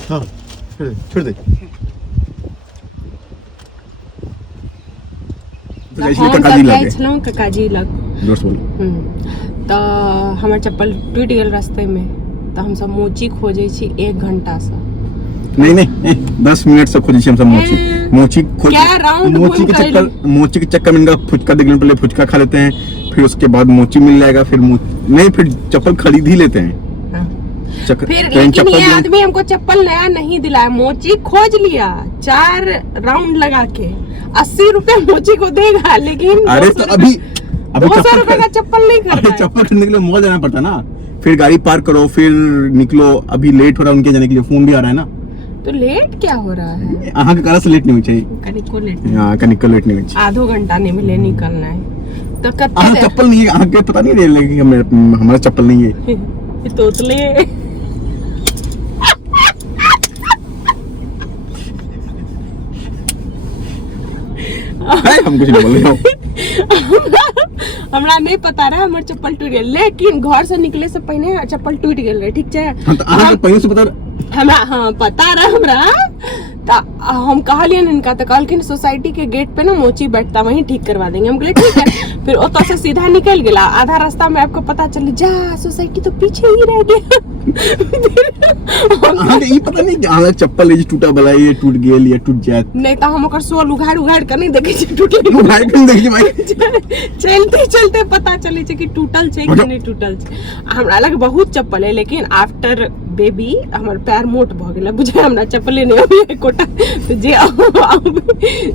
हाँ छोड़ दे ककाजी लग दोस्त बोल तो हमार चप्पल टूट गेल रास्ते में तो हम सब मोची खोजे छी 1 घंटा से नहीं 10 मिनट से खोजी हम सब मोची खोज मोची के चक्कर में इनका फुचका देखने पहले फुचका खा लेते हैं फिर उसके बाद मोची मिल जाएगा फिर चप्पल खरीद ही लेते हैं फिर लेकिन ये आदमी हमको चप्पल नया नहीं दिलाया मोची खोज लिया 4 राउंड लगा के 80 रुपए मोची को देगा लेकिन अरे तो अभी 200 रुपए का चप्पल नहीं करता चप्पल खरीदने के लिए मॉल जाना पड़ता ना फिर गाड़ी पार्क करो फिर निकलो अभी लेट हो रहा है उनके जाने के लिए फोन भी आ रहा है ना तो लेट क्या हो रहा है आहा के कारण से लेट नहीं होनी चाहिए कनिको लेट लेट नहीं होनी चाहिए आधो घंटा नहीं मिले निकलना है तो कत्ते चप्पल नहीं है आगे पता नहीं रहे कि हमारा चप्पल नहीं है तोतले हम कुछ नहीं बोल रहे हो हमरा नहीं पता रहा हमार चप्पल टूट गेल लेकिन घर से निकले से पहले चप्पल टूट गेल रहे ठीक है पहले से पता हमरा हाँ पता रहा हमरा हम कहलियन इनका तो कहलखिन सोसाइटी के गेट पे ना मोची बैठता वहीं ठीक करवा देंगे हम कहले ठीक है फिर ओतो से सीधा निकल गेला आधा रास्ता में आपको पता चली जा सोसाइटी तो पीछे ही रह गया ये पता नहीं कि चप्पल ये टूटा वाला ये टूट गेल या टूट जात नहीं तो हम ओकर सोल उघाड़ कर नहीं देखे छै टूटल उघाड़ के देखी भाई चलते पता चले छै कि टूटल छै कि नहीं टूटल छै हमरा लग बहुत चप्पल है लेकिन आफ्टर बेबी हमर पैर मोट भ गेल बुझे हमरा चप्पले नहीं अभी कोटा तो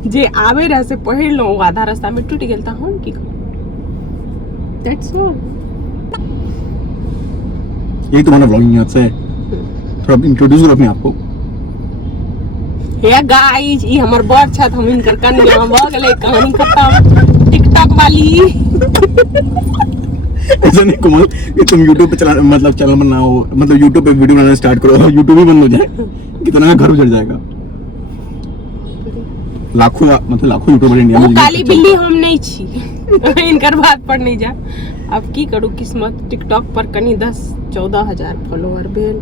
जे आवे रहे से पहिर लो आधा रास्ता में टूट गेल त हम की करू दैट्स ऑल यही तुम्हारा व्लॉगिंग याद से थोड़ा इंट्रोड्यूस करो अपने आप को हे गाइस ई हमर बड़ छत हम इनकर कन्या भ गेलै कहानी खत्म टिकटॉक वाली ऐसा नहीं कोमल कि तुम YouTube पे चला मतलब चैनल बनाओ मतलब YouTube पे वीडियो बनाना स्टार्ट करो और YouTube ही बंद हो जाए कितना घर उजड़ जाएगा लाखों यूट्यूबर इंडिया में काली बिल्ली हम नहीं छी इनकर बात पर नहीं जा अब की करू किस्मत टिकटॉक पर कनी 10-14 हजार फॉलोअर भेल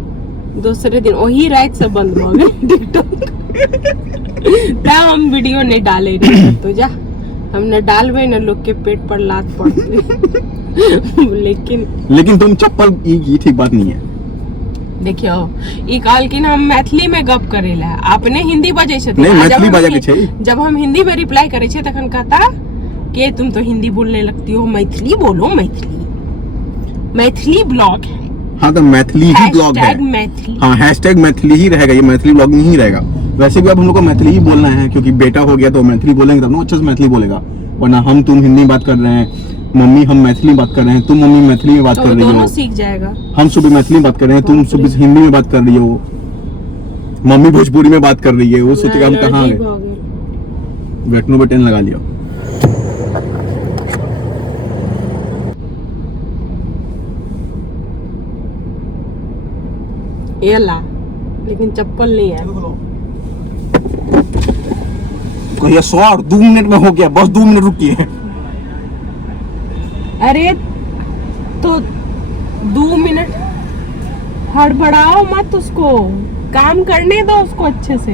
दूसरे दिन वही रात से बंद हो गए टिकटॉक तब हम वीडियो नहीं डाले तो जा हम न डालबे न लोग के पेट पर लात पड़ते लेकिन तुम चप्पल ये ठीक बात नहीं है देखियो ई कहलखिन हम मैथिली में गप करेला अपने हिंदी बजे छथिन नहीं मैथिली बाजे के छै जब हम हिंदी में रिप्लाई करे छे तखन कहता के तुम तो हिंदी बोलने लगती हो मैथिली बोलो मैथिली ब्लॉग है हाँ तो मैथिली ही ब्लॉग है हाँ हैशटैग मैथिली ही रहेगा ये मैथिली ब्लॉग नहीं रहेगा वैसे भी अब हम लोग को मैथिली ही बोलना है क्योंकि बेटा हो गया तो मैथिली बोलेंगे तब ना अच्छे से मैथिली बोलेगा वरना हम तुम हिंदी बात कर रहे हैं मम्मी हम मैथिली बात कर रहे हैं तुम मम्मी मैथिली में बात कर रही हो सीख जाएगा हम सुबह मैथिली में बात कर रहे हैं तुम सुबह हिंदी में बात कर रही हो मम्मी भोजपुरी में बात कर रही है वो सोचेगा हम कहाँ गए वेटनो पे 10 लगा लिया ये ला लेकिन चप्पल नहीं है कहिए 2 मिनट में हो गया बस 2 मिनट रुकिए अरे तो 2 मिनट हड़बड़ाओ मत उसको काम करने दो उसको अच्छे से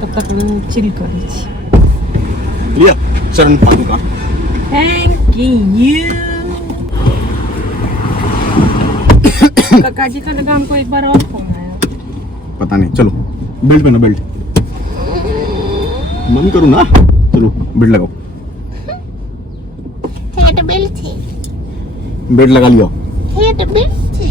तब तक चिल करी लिया चरण पानी का थैंक यू काकाजी का लगा हमको एक बार और फोन आया पता नहीं चलो बेल्ट पहनो बेल्ट मन करूँ ना चलो बेल्ट लगाओ हेड बेल्ट थी बेल्ट लगा लिया हेड बेल्ट थी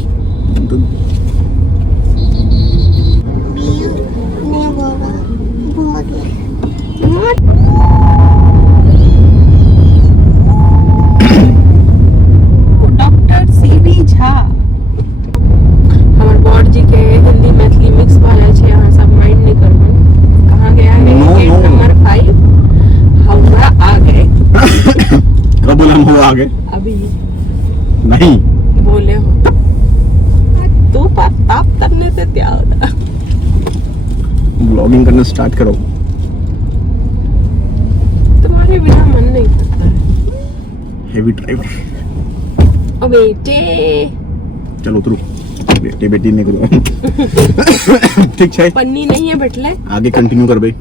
डॉक्टर सीबी झा हमर बॉड जी के हिंदी मैथिली मिक्स भ जाय छै अहाँ सब माइंड नहीं करबन कहां गया है गेट नंबर 5 हमरा आ गए कब बोला हम हो आ गए अभी नहीं बोले हो तो पता करने से क्या होता ब्लॉगिंग करना स्टार्ट करो तुम्हारे बिना मन नहीं करता है हेवी ड्राइवर ओ बेटे चलो उतरो बेटी बेटी नहीं करो ठीक है पन्नी नहीं है बैठले आगे कंटिन्यू करबे